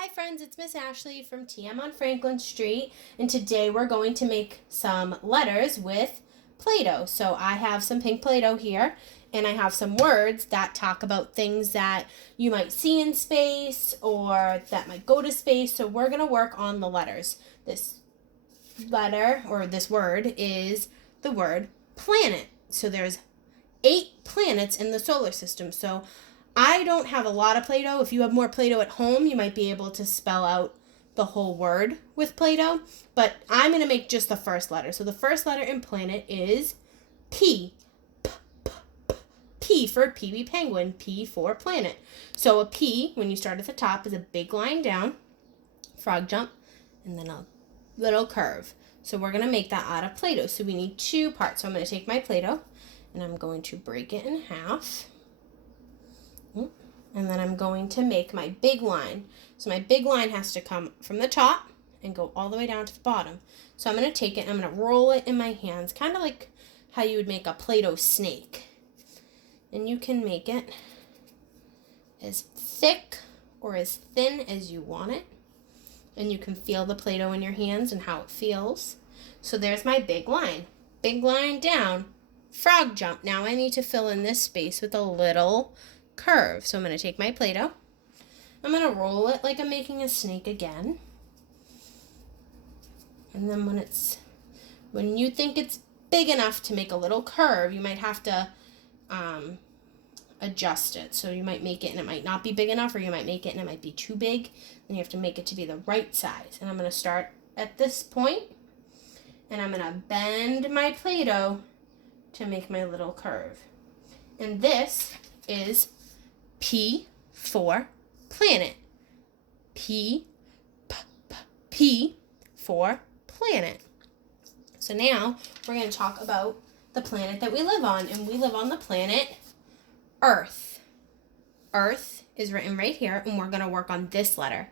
Hi friends, it's Miss Ashley from TM on Franklin Street, and today we're going to make some letters with Play-Doh. So I have some pink Play-Doh here, and I have some words that talk about things that you might see in space or that might go to space. So we're going to work on the letters. This letter or this word is the word planet. So there's 8 planets in the solar system. So I don't have a lot of Play-Doh. If you have more Play-Doh at home, you might be able to spell out the whole word with Play-Doh. But I'm going to make just the first letter. So the first letter in planet is P. P for Pee-wee penguin. P for planet. So a P, when you start at the top, is a big line down, frog jump, and then a little curve. So we're going to make that out of Play-Doh. So we need 2 parts. So I'm going to take my Play-Doh, and I'm going to break it in half. And then I'm going to make my big line. So my big line has to come from the top and go all the way down to the bottom. So I'm going to take it and I'm going to roll it in my hands, kind of like how you would make a Play-Doh snake. And you can make it as thick or as thin as you want it. And you can feel the Play-Doh in your hands and how it feels. So there's my big line. Big line down, frog jump. Now I need to fill in this space with a little curve. So I'm going to take my Play-Doh. I'm going to roll it like I'm making a snake again. And then when you think it's big enough to make a little curve, you might have to adjust it. So you might make it and it might not be big enough, or you might make it and it might be too big. And you have to make it to be the right size. And I'm going to start at this point, and I'm going to bend my Play-Doh to make my little curve. And this is P for planet. P for planet. So now we're going to talk about the planet that we live on. And we live on the planet Earth. Earth is written right here, and we're going to work on this letter.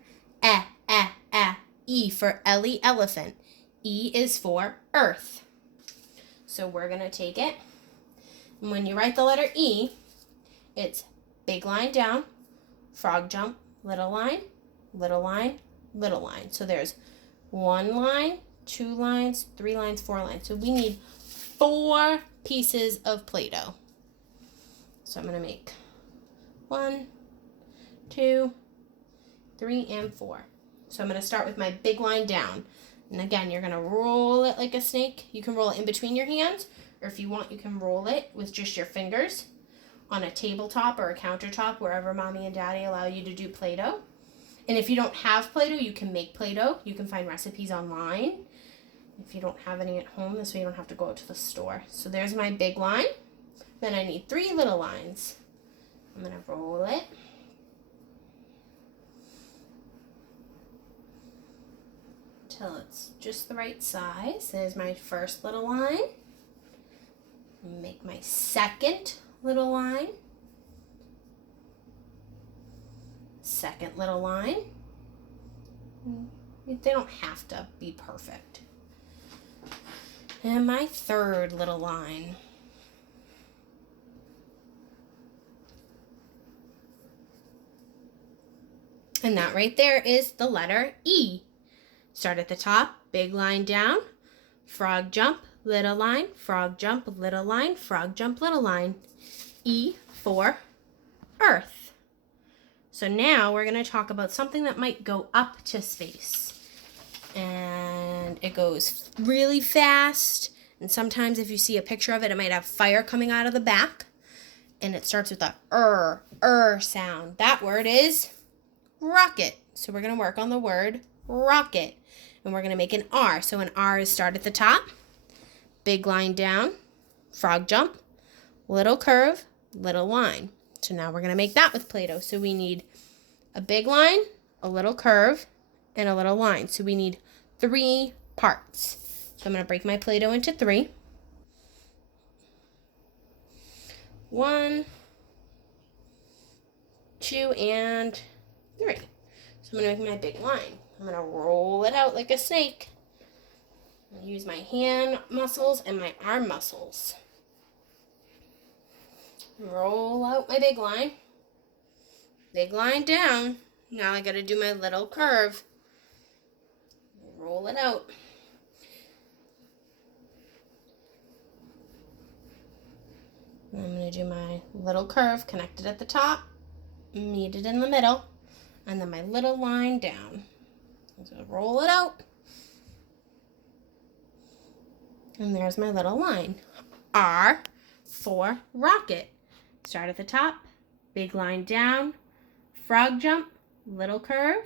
E for elephant. E is for Earth. So we're going to take it. And when you write the letter E, it's big line down, frog jump, little line, little line, little line. So there's 1 line, 2 lines, 3 lines, 4 lines. So we need 4 pieces of Play-Doh. So I'm going to make 1, 2, 3, and 4. So I'm going to start with my big line down. And again, you're going to roll it like a snake. You can roll it in between your hands, or if you want, you can roll it with just your fingers on a tabletop or a countertop, wherever mommy and daddy allow you to do Play-Doh. And if you don't have Play-Doh, you can make Play-Doh. You can find recipes online if you don't have any at home. This way you don't have to go out to the store. So there's my big line. Then I need 3 little lines. I'm going to roll it. Till it's just the right size. There's my first little line. Make my second little line, second little line. They don't have to be perfect. And my third little line. And that right there is the letter E. Start at the top, big line down, frog jump, little line, frog jump, little line, frog jump, little line. E for Earth. So now we're going to talk about something that might go up to space. And it goes really fast. And sometimes if you see a picture of it, it might have fire coming out of the back. And it starts with a sound. That word is rocket. So we're going to work on the word rocket. And we're going to make an R. So an R is start at the top, big line down, frog jump, little curve, little line. So now we're going to make that with Play-Doh. So we need a big line, a little curve, and a little line. So we need 3 parts. So I'm going to break my Play-Doh into 3. 1, 2, and 3. So I'm going to make my big line. I'm going to roll it out like a snake. I'm going to use my hand muscles and my arm muscles. Roll out my big line down, Now I gotta do my little curve. Roll it out. And I'm gonna do my little curve connected at the top, meet it in the middle, and then my little line down. So roll it out. And there's my little line. R for rocket. Start at the top, big line down, frog jump, little curve,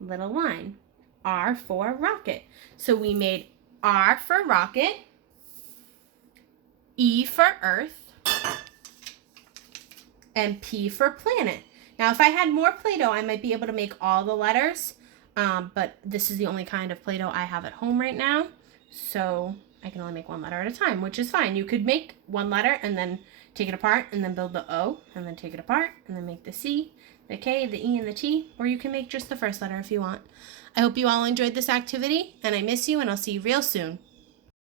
little line. R for rocket. So we made R for rocket, E for earth, and P for planet. Now if I had more Play-Doh, I might be able to make all the letters, but this is the only kind of Play-Doh I have at home right now. So I can only make one letter at a time, which is fine. You could make one letter and then take it apart and then build the O and then take it apart and then make the C, the K, the E, and the T, or you can make just the first letter if you want. I hope you all enjoyed this activity, and I miss you, and I'll see you real soon.